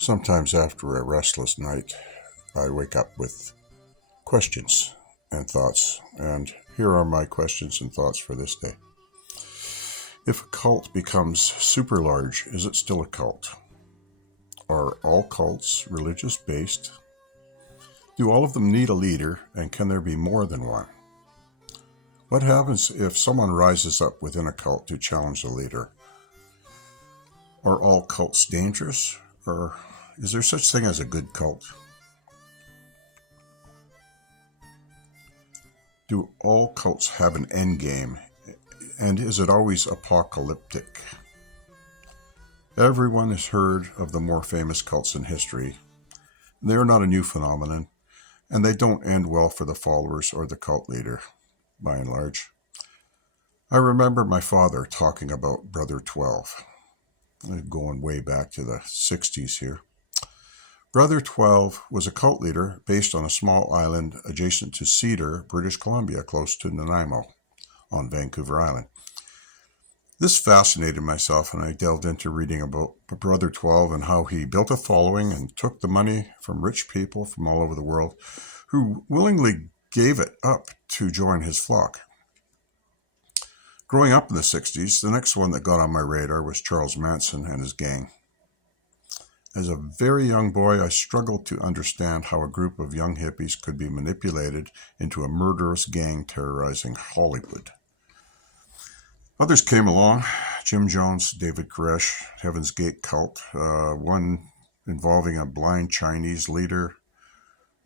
Sometimes after a restless night, I wake up with questions and thoughts, and here are my questions and thoughts for this day. If a cult becomes super large, is it still a cult? Are all cults religious based? Do all of them need a leader, and can there be more than one? What happens if someone rises up within a cult to challenge the leader? Are all cults dangerous, or is there such thing as a good cult? Do all cults have an end game, and is it always apocalyptic? Everyone has heard of the more famous cults in history. They are not a new phenomenon, and they don't end well for the followers or the cult leader, by and large. I remember my father talking about Brother 12, going way back to the 60s here. Brother 12 was a cult leader based on a small island adjacent to Cedar, British Columbia, close to Nanaimo on Vancouver Island. This fascinated myself, and I delved into reading about Brother 12 and how he built a following and took the money from rich people from all over the world who willingly gave it up to join his flock. Growing up in the 60s, the next one that got on my radar was Charles Manson and his gang. As a very young boy, I struggled to understand how a group of young hippies could be manipulated into a murderous gang terrorizing Hollywood. Others came along: Jim Jones, David Koresh, Heaven's Gate cult, one involving a blind Chinese leader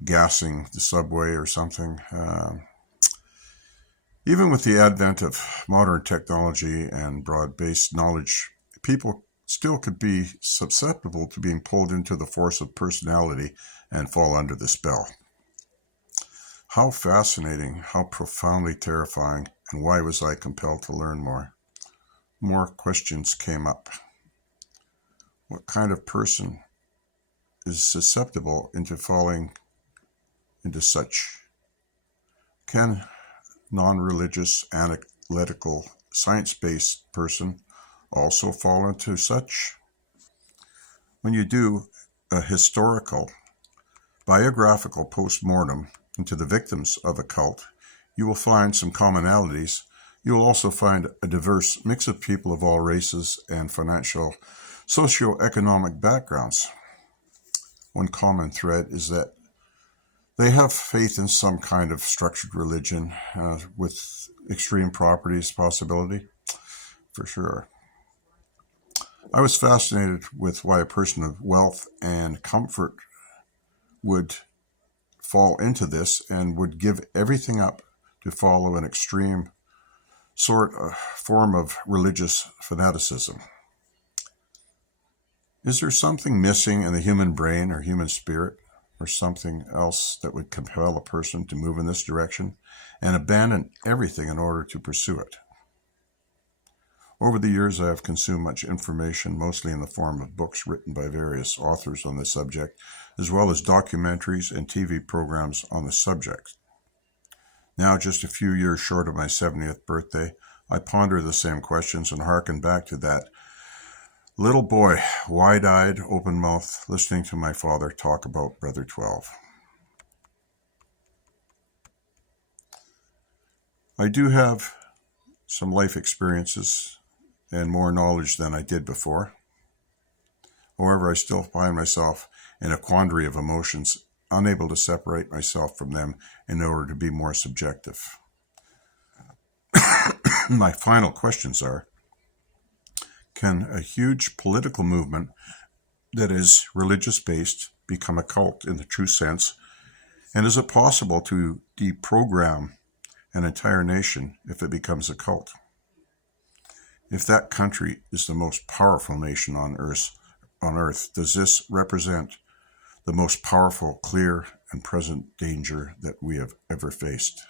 gassing the subway or something. Even with the advent of modern technology and broad-based knowledge, people still could be susceptible to being pulled into the force of personality and fall under the spell. How fascinating, how profoundly terrifying, and why was I compelled to learn more? More questions came up. What kind of person is susceptible into falling into such? Can non-religious, analytical, science-based person also fall into such? When you do a historical, biographical post-mortem into the victims of a cult, you will find some commonalities. You will also find a diverse mix of people of all races and financial, socio-economic backgrounds. One common thread is that they have faith in some kind of structured religion with extreme properties possibility, for sure. I was fascinated with why a person of wealth and comfort would fall into this and would give everything up to follow an extreme form of religious fanaticism. Is there something missing in the human brain or human spirit, or something else that would compel a person to move in this direction and abandon everything in order to pursue it? Over the years, I have consumed much information, mostly in the form of books written by various authors on the subject, as well as documentaries and TV programs on the subject. Now, just a few years short of my 70th birthday, I ponder the same questions and hearken back to that little boy, wide-eyed, open-mouthed, listening to my father talk about Brother 12. I do have some life experiences and more knowledge than I did before. However, I still find myself in a quandary of emotions, unable to separate myself from them in order to be more subjective. My final questions are: can a huge political movement that is religious-based become a cult in the true sense? And is it possible to deprogram an entire nation if it becomes a cult? If that country is the most powerful nation on Earth, does this represent the most powerful, clear, and present danger that we have ever faced?